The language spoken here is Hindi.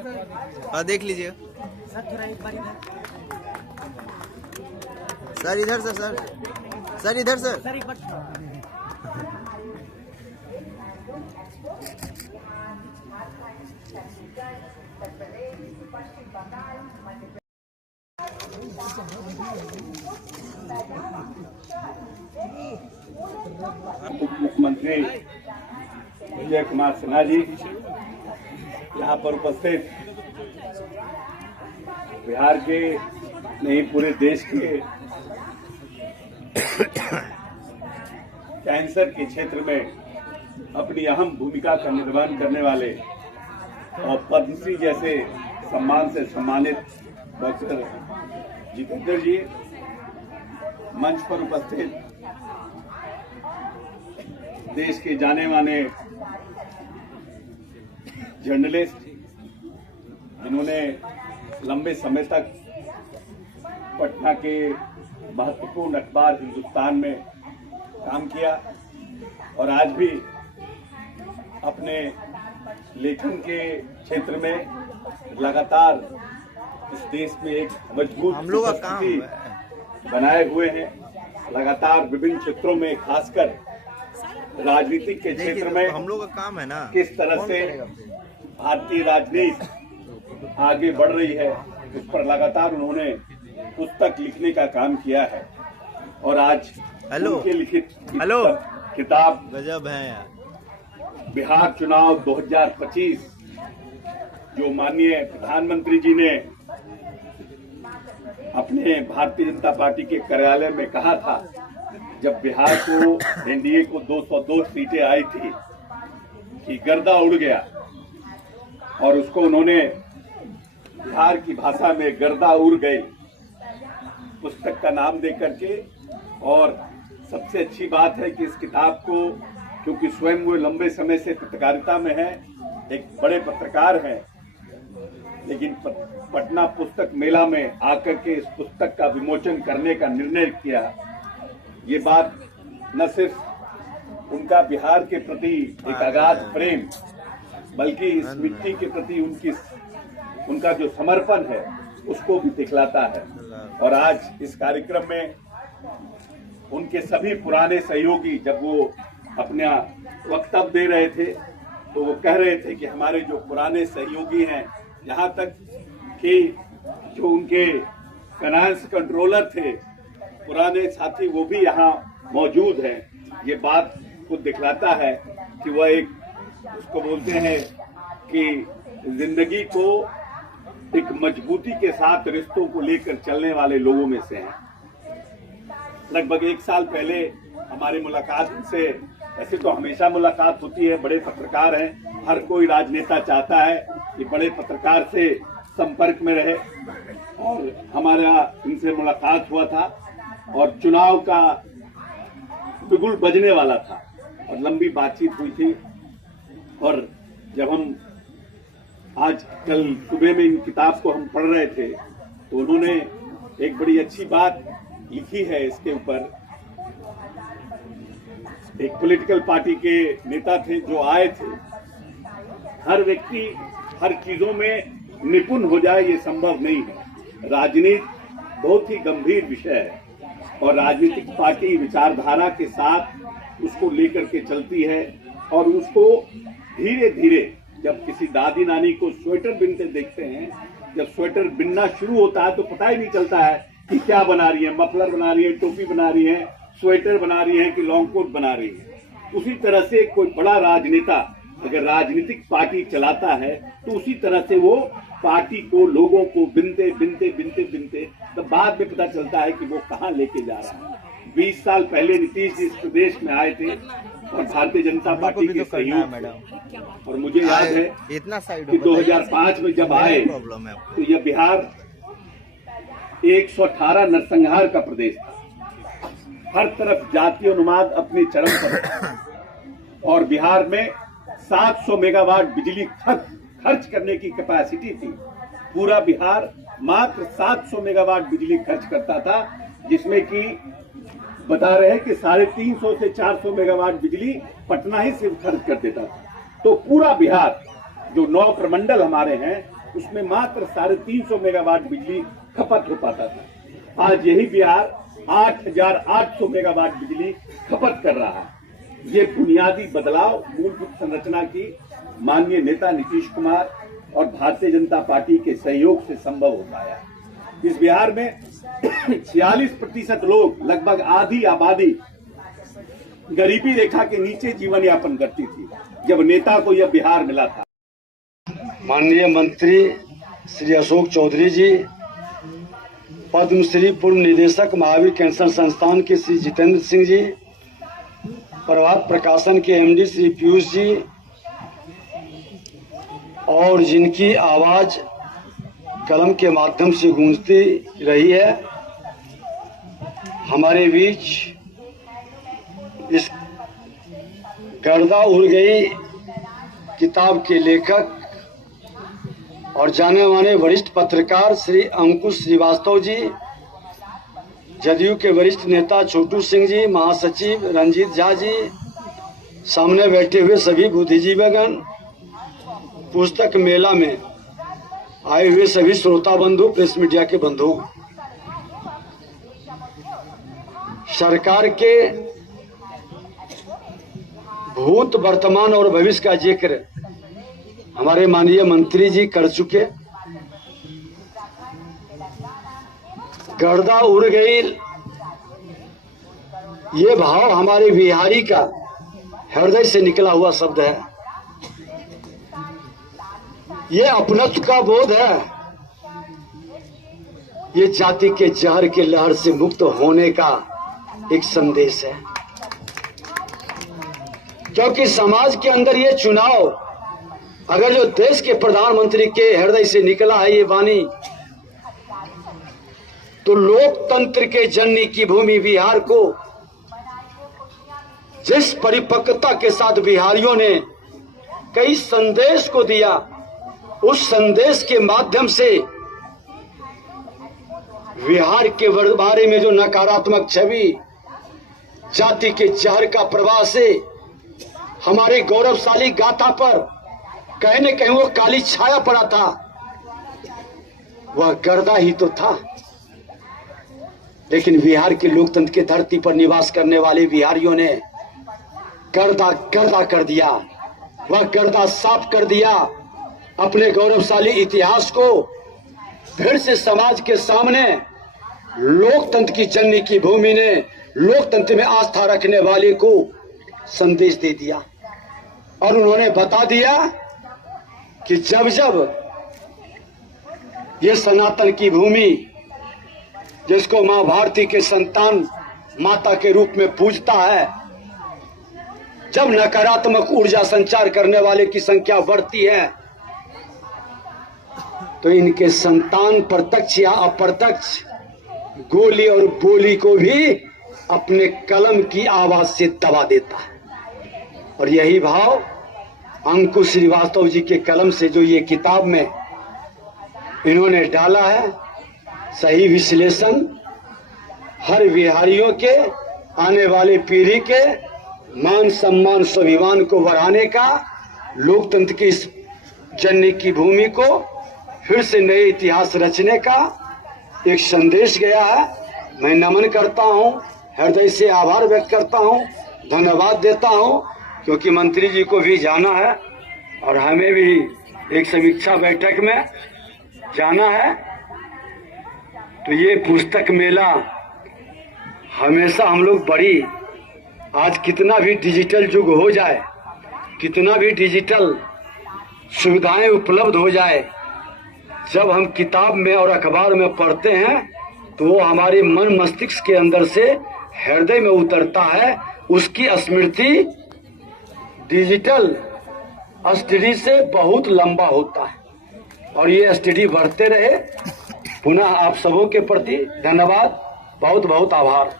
देख लीजिए सर, थोड़ा एक बार इधर। सर इधर से सर, सर इधर से सर एक बार। उप मुख्यमंत्री विजय कुमार सिन्हा जी, यहाँ पर उपस्थित बिहार के नहीं पूरे देश के कैंसर के क्षेत्र में अपनी अहम भूमिका का निर्वहन करने वाले और पद्मश्री जैसे सम्मान से सम्मानित डॉक्टर जितेंद्र जी, मंच पर उपस्थित देश के जाने माने जर्नलिस्ट जिन्होंने लंबे समय तक पटना के महत्वपूर्ण अखबार हिंदुस्तान में काम किया और आज भी अपने लेखन के क्षेत्र में लगातार इस देश में एक मजबूत उपस्थिति बनाए हुए हैं। लगातार विभिन्न क्षेत्रों में, खासकर राजनीतिक के क्षेत्र में हम लोग का काम है ना, किस तरह से भारतीय राजनीति आगे बढ़ रही है, उस पर लगातार उन्होंने पुस्तक लिखने का काम किया है और आज उनके लिखित किताब गजब है यार, बिहार चुनाव 2025 जो माननीय प्रधानमंत्री जी ने अपने भारतीय जनता पार्टी के कार्यालय में कहा था, जब बिहार को एनडीए को 202 सीटें आई थी कि गर्दा उड़ गया, और उसको उन्होंने बिहार की भाषा में गर्दा उड़ गई पुस्तक का नाम दे करके। और सबसे अच्छी बात है कि इस किताब को, क्योंकि स्वयं वो लंबे समय से पत्रकारिता में है, एक बड़े पत्रकार हैं, लेकिन पटना पुस्तक मेला में आकर के इस पुस्तक का विमोचन करने का निर्णय किया। ये बात न सिर्फ उनका बिहार के प्रति एक अगाध प्रेम, बल्कि इस मिट्टी के प्रति उनका जो समर्पण है उसको भी दिखलाता है। और आज इस कार्यक्रम में उनके सभी पुराने सहयोगी जब वो अपना वक्तव्य दे रहे थे तो वो कह रहे थे कि हमारे जो पुराने सहयोगी हैं, यहाँ तक कि जो उनके फाइनेंस कंट्रोलर थे पुराने साथी, वो भी यहाँ मौजूद हैं। ये बात को दिखलाता है कि वह एक, उसको बोलते हैं कि जिंदगी को एक मजबूती के साथ रिश्तों को लेकर चलने वाले लोगों में से हैं। लगभग 1 साल पहले हमारी मुलाकात से, ऐसे तो हमेशा मुलाकात होती है, बड़े पत्रकार हैं, हर कोई राजनेता चाहता है कि बड़े पत्रकार से संपर्क में रहे, और हमारा इनसे मुलाकात हुआ था और चुनाव का बिगुल बजने वाला था और लंबी बातचीत हुई थी। और जब हम आज कल सुबह में इन किताब को हम पढ़ रहे थे तो उन्होंने एक बड़ी अच्छी बात लिखी है इसके ऊपर। एक पॉलिटिकल पार्टी के नेता थे जो आए थे, हर व्यक्ति हर चीजों में निपुण हो जाए ये संभव नहीं है। राजनीति बहुत ही गंभीर विषय है और राजनीतिक पार्टी विचारधारा के साथ उसको लेकर के चलती है, और उसको धीरे धीरे, जब किसी दादी नानी को स्वेटर बिनते देखते हैं, जब स्वेटर बिनना शुरू होता है तो पता ही नहीं चलता है कि क्या बना रही है, मफलर बना रही है, टोपी बना रही है, स्वेटर बना रही है कि लॉन्ग कोट बना रही है। उसी तरह से कोई बड़ा राजनेता अगर राजनीतिक पार्टी चलाता है तो उसी तरह से वो पार्टी को, लोगों को बिनते बिनते बिनते बिनते तो बाद में पता चलता है कि वो कहाँ लेके जा रहा है। 20 साल पहले नीतीश जी इस प्रदेश में आए थे और भारतीय जनता पार्टी के सहयोग, और मुझे याद है कि 2005 में जब आए तो यह बिहार 118 नरसंहार का प्रदेश था, हर तरफ जातीय उन्माद अपने चरम पर था, और बिहार में 700 मेगावाट बिजली खर्च करने की कैपेसिटी थी। पूरा बिहार मात्र 700 मेगावाट बिजली खर्च करता था, जिसमें कि बता रहे हैं कि 350 से 400 मेगावाट बिजली पटना ही सिर्फ खर्च कर देता था। तो पूरा बिहार, जो 9 प्रमंडल हमारे हैं, उसमें मात्र 350 मेगावाट बिजली खपत हो पाता था। आज यही बिहार 8,800 मेगावाट बिजली खपत कर रहा है। ये बुनियादी बदलाव मूलभूत संरचना की माननीय नेता नीतीश कुमार और भारतीय जनता पार्टी के सहयोग से संभव हो पाया। इस बिहार में 46% लोग, लगभग आधी आबादी गरीबी रेखा के नीचे जीवन यापन करती थी जब नेता को यह बिहार मिला था। माननीय मंत्री श्री अशोक चौधरी जी, पद्मश्री पूर्व निदेशक महावीर कैंसर संस्थान के श्री जितेंद्र सिंह जी, प्रभात प्रकाशन के एमडी श्री पीयूष जी, और जिनकी आवाज कलम के माध्यम से गूंजती रही है, हमारे बीच इस गर्दा उड़ गई किताब के लेखक और जाने माने वरिष्ठ पत्रकार श्री अंकुश श्रीवास्तव जी, जदयू के वरिष्ठ नेता छोटू सिंह जी, महासचिव रंजीत झा जी, सामने बैठे हुए सभी बुद्धिजीवीगण, पुस्तक मेला में आए हुए सभी श्रोता बंधु, प्रेस मीडिया के बंधु, सरकार के भूत, वर्तमान और भविष्य का जिक्र हमारे माननीय मंत्री जी कर चुके। गर्दा उड़ गई, ये भाव हमारे बिहारी का हृदय से निकला हुआ शब्द है। ये अपनत्व का बोध है, ये जाति के जहर के लहर से मुक्त होने का एक संदेश है। क्योंकि समाज के अंदर ये चुनाव, अगर जो देश के प्रधानमंत्री के हृदय से निकला है ये वाणी, तो लोकतंत्र के जननी की भूमि बिहार को जिस परिपक्वता के साथ बिहारियों ने कई संदेश को दिया, उस संदेश के माध्यम से बिहार के बारे में जो नकारात्मक छवि, जाति के जहर का प्रवाह से हमारे गौरवशाली गाथा पर कहीं न कहीं वो काली छाया पड़ा था, वह गर्दा ही तो था। लेकिन बिहार के लोकतंत्र की धरती पर निवास करने वाले बिहारियों ने गर्दा गर्दा कर दिया, वह गर्दा साफ कर दिया। अपने गौरवशाली इतिहास को फिर से समाज के सामने लोकतंत्र की जननी की भूमि ने लोकतंत्र में आस्था रखने वाले को संदेश दे दिया और उन्होंने बता दिया कि जब जब ये सनातन की भूमि, जिसको मां भारती के संतान माता के रूप में पूजता है, जब नकारात्मक ऊर्जा संचार करने वाले की संख्या बढ़ती है, तो इनके संतान प्रत्यक्ष या अप्रत्यक्ष गोली और बोली को भी अपने कलम की आवाज से दबा देता है। और यही भाव अंकुश श्रीवास्तव जी के कलम से जो ये किताब में इन्होंने डाला है, सही विश्लेषण हर बिहारियों के, आने वाले पीढ़ी के मान सम्मान स्वाभिमान को बढ़ाने का, लोकतंत्र की इस जननी की भूमि को फिर से नए इतिहास रचने का एक संदेश गया है। मैं नमन करता हूं, हृदय से आभार व्यक्त करता हूं, धन्यवाद देता हूं, क्योंकि मंत्री जी को भी जाना है और हमें भी एक समीक्षा बैठक में जाना है। तो ये पुस्तक मेला हमेशा हम लोग बड़ी, आज कितना भी डिजिटल युग हो जाए, कितना भी डिजिटल सुविधाएं उपलब्ध हो जाए, जब हम किताब में और अखबार में पढ़ते हैं तो वो हमारे मन मस्तिष्क के अंदर से हृदय में उतरता है। उसकी स्मृति डिजिटल एसटीडी से बहुत लंबा होता है और ये एसटीडी बढ़ते रहे। पुनः आप सबों के प्रति धन्यवाद, बहुत बहुत आभार।